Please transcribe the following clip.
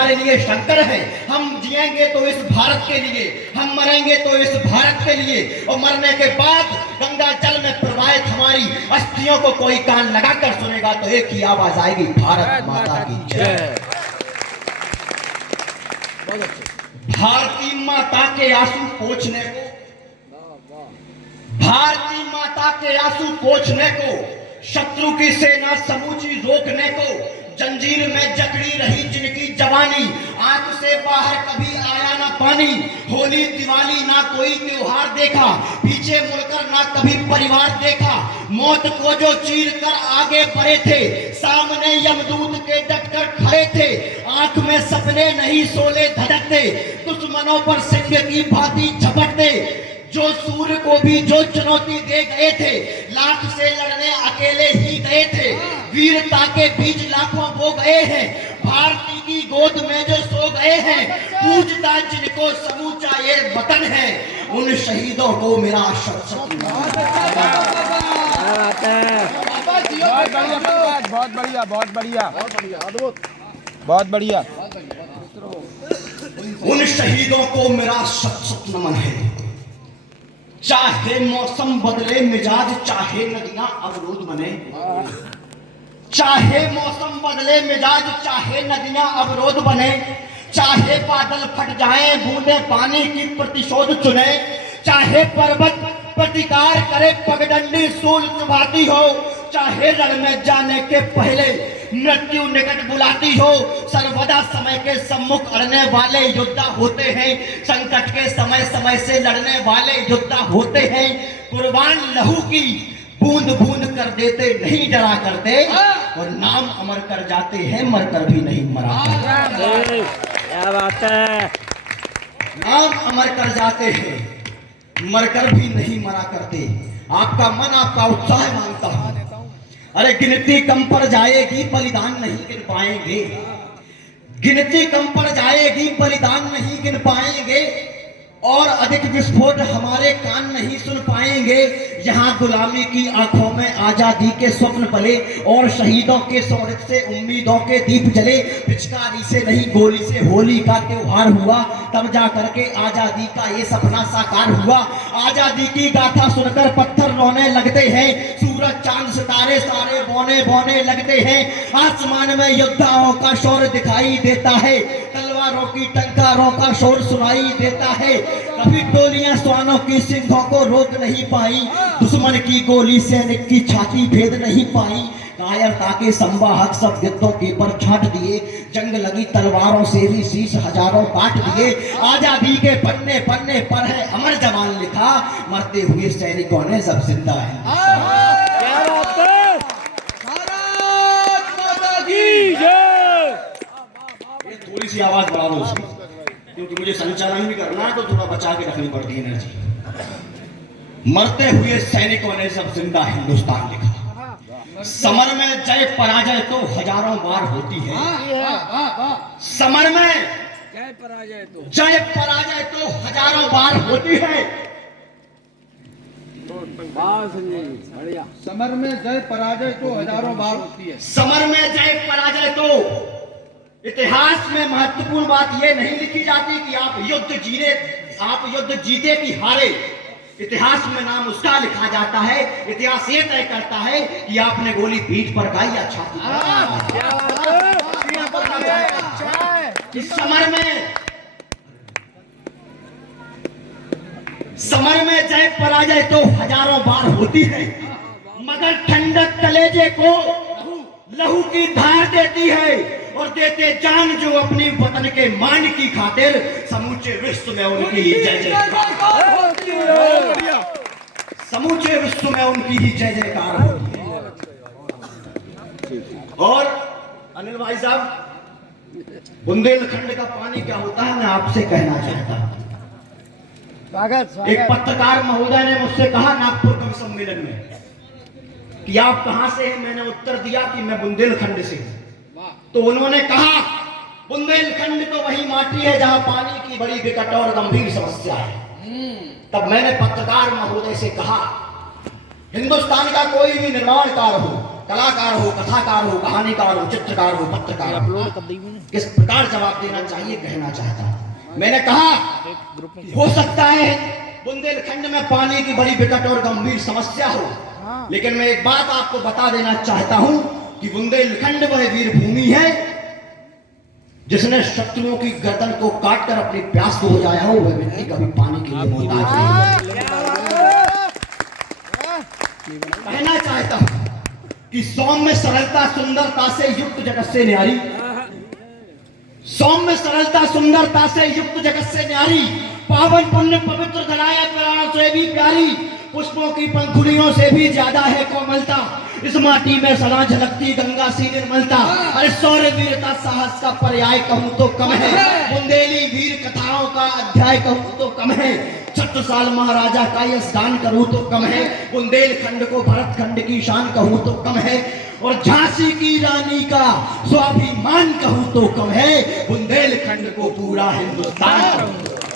हमारे लिए शंकर है। हम जिएंगे तो इस भारत के लिए, हम मरेंगे तो इस भारत के लिए, और मरने के बाद गंगा जल में प्रवाहित हमारी अस्थियों को कोई कान लगाकर सुनेगा तो एक ही आवाज आएगी, भारत माता की जय। भारती माता के आंसू पोंछने को, भारती माता के आंसू पोंछने को, शत्रु की सेना समूची रोकने को, जंजीर में जकड़ी रही जिनकी जवानी, आंख से बाहर कभी आया ना पानी। होली दिवाली ना कोई त्योहार देखा, पीछे मुड़कर ना कभी परिवार देखा। मौत को जो चीर कर आगे बढ़े थे, सामने यमदूत के डटकर खड़े थे। आंख में सपने नहीं सोले धड़कते, दुश्मनों पर सिंह की भांति झपटते। जो सूर्य को भी जो चुनौती दे गए थे, लाख से लड़ने अकेले ही गए थे। वीरता के बीज लाखों बो गए हैं, भारती की गोद में जो सो गए हैं। पूजता जिनको समूचा ये वतन है, उन शहीदों को मेरा शत बहुत बढ़िया, बहुत बढ़िया, बहुत बढ़िया। उन शहीदों को मेरा शत शत नमन है। चाहे मौसम बदले मिजाज, चाहे नदियां अवरोध बने, चाहे मौसम बदले मिजाज, चाहे नदियां अवरोध बने, चाहे बादल फट जाएं बूंदे पानी की प्रतिशोध चुने, चाहे पर्वत प्रतिकार करे पगडंडी सूल चुभाती हो, चाहे रण में जाने के पहले मृत्यु निकट बुलाती हो। सर्वदा समय के सम्मुख अड़ने वाले योद्धा होते हैं, संकट के समय समय से लड़ने वाले योद्धा होते हैं। कुर्बान लहू की बूंद बूंद कर देते, नहीं डरा करते, और नाम अमर कर जाते हैं, मरकर भी नहीं मरा करते। क्या बात है। नाम अमर कर जाते हैं, मरकर भी नहीं मरा करते। आपका मन आपका उत्साह मांगता है। अरे गिनती कम पड़ जाएगी, बलिदान नहीं गिन पाएंगे। गिनती कम पड़ जाएगी, बलिदान नहीं गिन पाएंगे, और अधिक विस्फोट हमारे कान नहीं सुन पाएंगे। यहाँ गुलामी की आंखों में आजादी के स्वप्न पले, और शहीदों के शौर्य से उम्मीदों के दीप जले। पिचकारी से नहीं गोली से होली का त्योहार हुआ, तब जा करके आजादी का ये सपना साकार हुआ। आजादी की गाथा सुनकर पत्थर रोने लगते हैं, सूरज चांद सितारे सारे बौने बौने लगते हैं। आसमान में योद्धाओं का शौर्य दिखाई देता है, तलवारों की टंकारों का शोर सुनाई देता है। कभी टोलियां श्वानों की सिंहों को रोक नहीं पाई, दुश्मन की गोली सैनिक की छाती भेद नहीं पाई। कायरता के संवाहक सब युद्धों के पर छाट दिए, जंग लगी तलवारों से भी शीश हजारों काट दिए। आजादी के पन्ने पन्ने पर है अमर जवान लिखा, मरते हुए सैनिकों ने सब जिंदा है। थोड़ी सी आवाज बढ़ा दो उसकी, क्योंकि मुझे संचालन भी करना है तो थोड़ा बचा के रखनी पड़ती है एनर्जी। मरते हुए सैनिकों ने सब जिंदा हिंदुस्तान लिखा। समर में जय पराजय तो हजारों बार होती है, समर में जय पराजय तो हजारों बार होती है। समर में जय पराजय तो हजारों बार होती है। समर में जय पराजय तो, इतिहास में महत्वपूर्ण बात यह नहीं लिखी जाती कि आप युद्ध जीते कि हारे। इतिहास में नाम उसका लिखा जाता है, इतिहास ये तय करता है कि आपने गोली पीठ पर खाई या छाती पर। समर में जय पराजय तो हजारों बार होती है, मगर ठंडक कलेजे को लहू की धार देती है, और देते जान जो अपनी वतन के मान की खातिर। समूचे विश्व में उनकी ही जय जयकार होती है, समूचे विश्व में उनकी ही जय जयकार होती है। और अनिल भाई साहब, बुंदेलखंड का पानी क्या होता है मैं आपसे कहना चाहता हूं। एक पत्रकार महोदय ने मुझसे कहा नागपुर कवि सम्मेलन में कि आप कहां से हैं। मैंने उत्तर दिया कि मैं बुंदेलखंड से हूं। तो उन्होंने कहा बुंदेलखंड तो वही माटी है जहां पानी की बड़ी विकट और गंभीर समस्या है। तब मैंने पत्रकार महोदय से कहा, हिंदुस्तान का कोई भी निर्माण कार्य हो, कलाकार हो, कथाकार हो, कहानीकार हो, चित्रकार हो, पत्रकार हो, किस प्रकार जवाब देना चाहिए कहना चाहता हूं। मैंने कहा हो सकता है बुंदेलखंड में पानी की बड़ी विकट और गंभीर समस्या हो, लेकिन मैं एक बात आपको बता देना चाहता हूं कि बुंदेलखंड वह वीर भूमि है जिसने शत्रुओं की गर्दन को काटकर अपनी प्यास को बुझाया हो। वह व्यक्ति कभी पानी के लिए मोहताज नहीं। कहना चाहता हूं कि सौम्य सरलता सुंदरता से युक्त जगत से न्यारी, सौम्य सरलता सुंदरता से युक्त जगत से न्यारी, पावन पुण्य पवित्र धराया प्राणों से भी प्यारी, पुष्पों की पंखुड़ियों से भी ज्यादा है कोमलता, इस माटी में सदा झलकती गंगा सी निर्मलता। अरे शौर्य वीरता साहस का पर्याय कहूं तो कम है, बुंदेली वीर कथाओं का अध्याय कहूं तो कम है, छत्रसाल महाराजा का यश गान करूं तो कम है, बुंदेलखंड को भरतखंड की शान कहूं तो कम है, और झांसी की रानी का स्वाभिमान कहूं तो कम है, बुंदेलखंड को पूरा हिंदुस्तान कहूं तो